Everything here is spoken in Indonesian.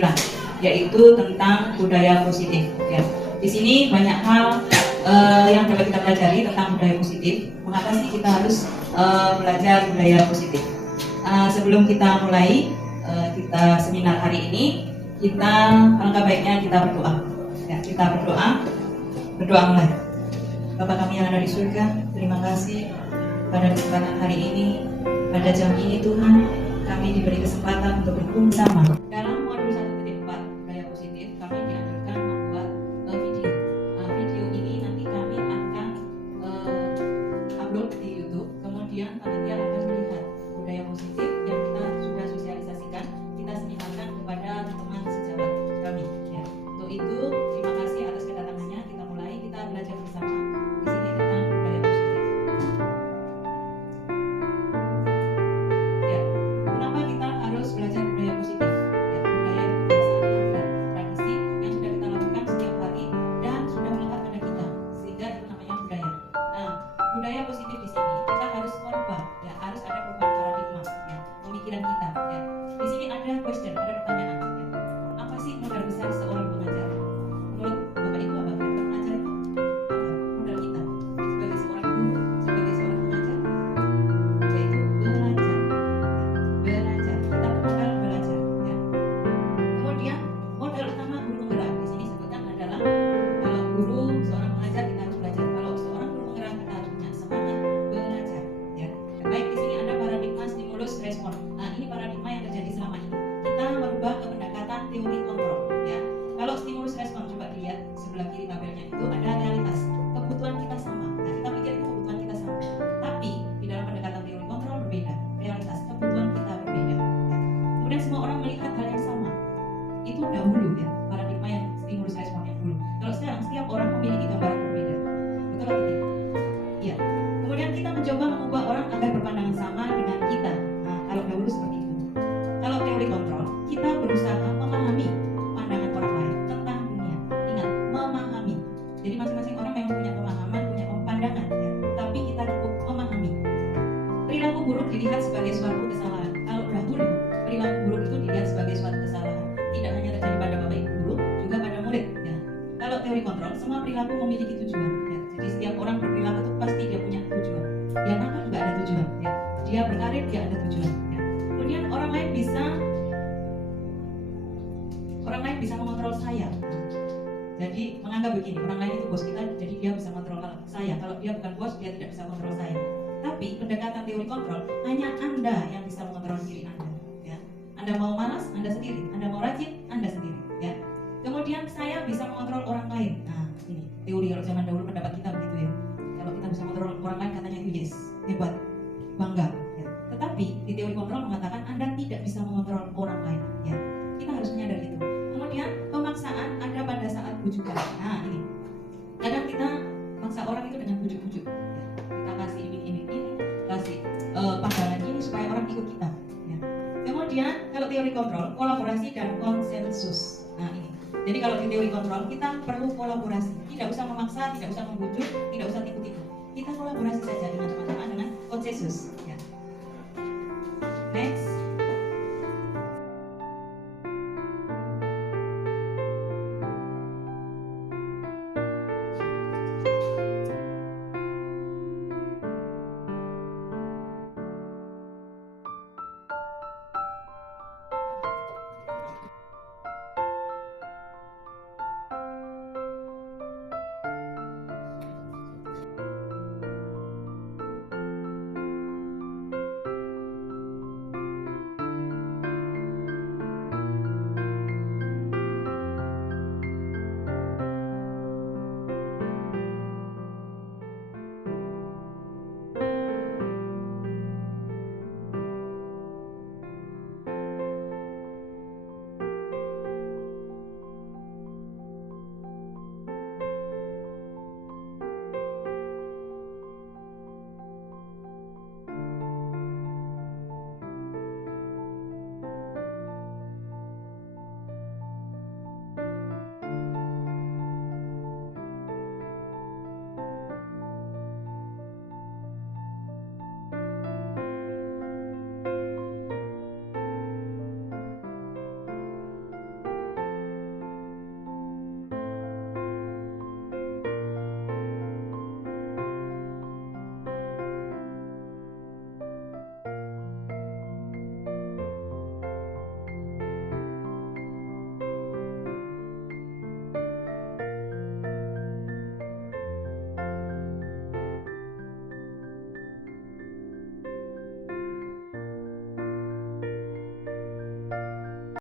9, yaitu tentang budaya positif. Ya. Di sini banyak hal yang dapat kita pelajari tentang budaya positif. Mengapa sih kita harus belajar budaya positif? Sebelum kita mulai kita seminar hari ini, alangkah baiknya kita berdoa. Ya, kita berdoa mulai. Bapa kami yang ada di surga, terima kasih pada kesempatan hari ini, pada jam ini Tuhan, kami diberi kesempatan untuk berkumpul sama. Dalam modul 1.4 budaya positif, kami dianjurkan membuat video. Video ini nanti kami akan upload di YouTube. Kemudian panitia akan melihat budaya positif yang kita sudah sosialisasikan, kita seminarkan kepada teman sejawat kami. Ya. Untuk itu, terima kasih atas kedatangannya. Kita mulai, kita belajar bersama. Di sini tentang budaya positif. Ya, kenapa kita harus belajar budaya positif? Ya, budaya itu kebiasaan, adat, tradisi yang sudah kita lakukan setiap hari dan sudah melekat pada kita, sehingga itu namanya budaya. Nah, budaya positif di sini kita harus merubah, ya, harus ada perubahan paradigma, ya, pemikiran kita. Ya. Di sini ada question, ada pertanyaan. Ya. Apa sih modal besar seorang pengajar? Menurut Bapak Ibu apa? Pengajar itu modal kita sebagai seorang guru, sebagai seorang pengajar, yaitu belajar. Ya. Belajar. Kita modal belajar. Ya. Kemudian modal utama guru penggerak di sini sebutkan adalah kalau guru seorang pengajar kita harus belajar. Kalau seorang guru penggerak kita harus punya semangat belajar. Ya. Baik, di sini ada paradigma stimulus respon. Nah, ini paradigma yang terjadi selama ini. Kita merubah ke pendekatan teori kontrol. Ya. Kalau stimulus respon, coba dilihat sebelah kiri tabelnya itu ada realitas. Kebutuhan kita sama. Nah, kita pikir itu kebutuhan kita sama. Tapi di dalam pendekatan teori kontrol berbeda. Realitas kebutuhan kita berbeda. Ya. Kemudian semua orang melihat hal yang sama. Itu dahulu, ya, paradigma yang stimulus respon yang dulu. Kalau sekarang setiap orang memiliki gambaran berbeda. Betul atau tidak? Iya. Kemudian kita mencoba mengubah orang agar berpandangan sama dengan kita. Nah, kalau dahulu seperti itu. Kalau teori kontrol, kita berusaha memahami pandangan orang lain tentang dunia. Ingat, memahami. Jadi masing-masing orang memang punya pemahaman, punya pandangan, ya. Tapi kita cukup memahami. Perilaku buruk dilihat sebagai suatu kesalahan. Kalau dahulu, perilaku buruk itu dilihat sebagai suatu kesalahan. Tidak hanya terjadi pada Bapak Ibu guru, juga pada murid. Ya. Kalau teori kontrol, semua perilaku memiliki tujuan. Ya. Jadi setiap orang berperilaku itu pasti dia punya tujuan. Dia nakal juga ada tujuan. Ya. Dia berkarir, dia ada tujuan. Ya. Kemudian orang lain bisa mengontrol saya. Jadi menganggap begini, orang lain itu bos kita, jadi dia bisa mengontrol saya. Kalau dia bukan bos, dia tidak bisa mengontrol saya. Tapi pendekatan teori kontrol, hanya Anda yang bisa mengontrol diri Anda. Ya. Anda mau malas, Anda sendiri. Anda mau rajin, Anda sendiri. Ya. Kemudian saya bisa mengontrol orang lain. Nah, ini teori kalau zaman dahulu pendapat kita begitu, ya. Kalau kita bisa mengontrol orang lain, katanya itu yes, hebat, bangga. Ya. Tetapi di teori kontrol mengatakan Anda tidak bisa mengontrol orang lain. Ya. Kita harus menyadari itu. Kemudian pemaksaan ada pada saat bujukan. Nah, ini kadang kita maksa orang itu dengan bujuk-bujuk. Ya. Kita kasih ini, kasih pandangan ini supaya orang ikut kita. Ya. Kemudian kalau teori kontrol, kolaborasi dan konsensus. Nah, ini. Jadi kalau di teori kontrol kita perlu kolaborasi. Tidak usah memaksa, tidak usah membujuk, tidak usah tipu-tipu. Kita kolaborasi saja dengan teman-teman dengan konsensus.